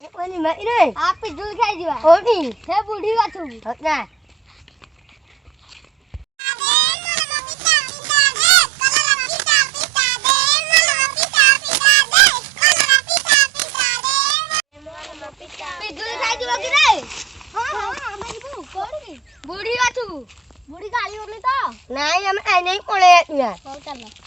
ઓલી મઈ રે આપી દૂધ ખાઈ દીવા ઓડી હે બુઢી વાતું ના બુઢી વાતું બુઢી ગાલી ઓલી તો નહીં અમે આ નહીં પડે યાર ચાલ ચાલ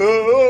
No.